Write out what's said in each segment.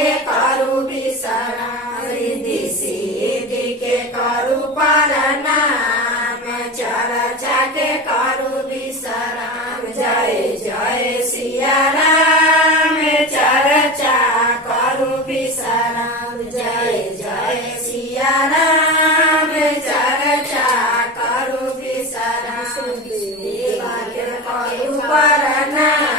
के करू विश्राम, रिद्धि सिद्धि के करू प्रणाम, चर्चा के करू विश्राम। जय जय सिया राम, चर्चा करू विश्राम। जय जय सिया राम, चर्चा करू विश्राम। देवा के करू प्रणाम,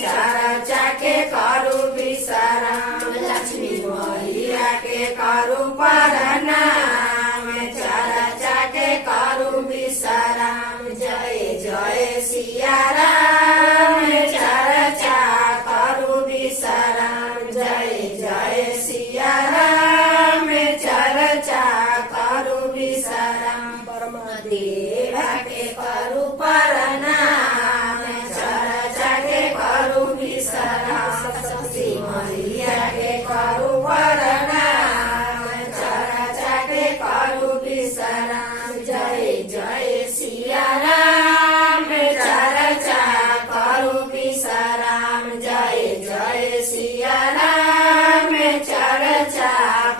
चर्चा के करू विश्राम। लक्ष्मी मैया के करू प्रणाम, चर्चा के करू विश्राम। जय जय सिया राम, चर्चा करू विश्राम। जय जय सिया राम, चर्चा करू विश्राम। देवा के करू प्रणाम, चर्चा के करू विश्राम। शक्ति मैया के करू प्रणाम, चर्चा के करू विश्राम। जय जय सिया राम, चर्चा करू विश्राम। जय जय सिया राम, चर्चा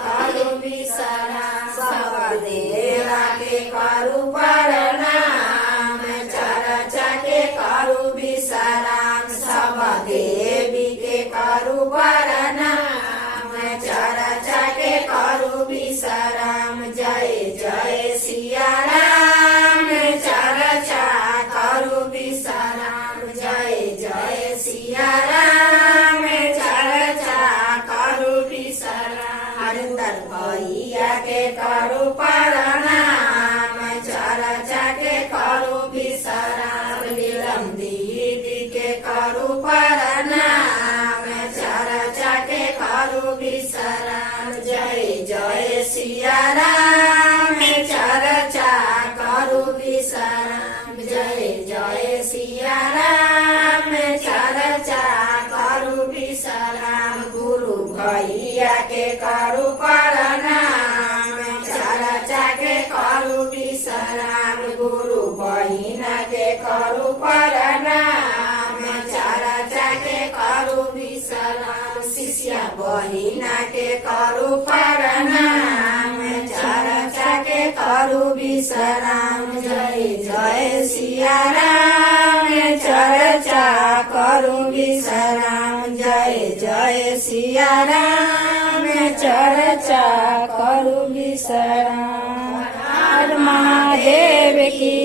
करू विश्राम। सब देवा के करू प्रणाम, चर्चा के करू विश्राम। सब देवी के करू प्रणाम, चर्चा के करू विश्राम। जय जय सिया राम, चर्चा करू विश्राम। जय जय सिया राम, चर्चा करू विश्राम। हरिंदर भैया के करू प्रणाम, चर्चा के करू विश्राम। नीलम दीदी के करू प्रणाम, चर्चा के करू विश्राम। जय जय सिया राम, चर्चा करू विश्राम। जय जय सिया राम, चर्चा करू विश्राम। गुरु भैया के करू प्रणाम, चर्चा के करू विश्राम। गुरु बहिना के करू प्रणाम, चर्चा के करू विश्राम। शिष्या बहिना के करू प्रणाम, चर्चा के करू विश्राम। जय जय सिया राम, चर्चा करू विश्राम। जय जय सिया राम, चर्चा करू विश्राम। हर महादेव की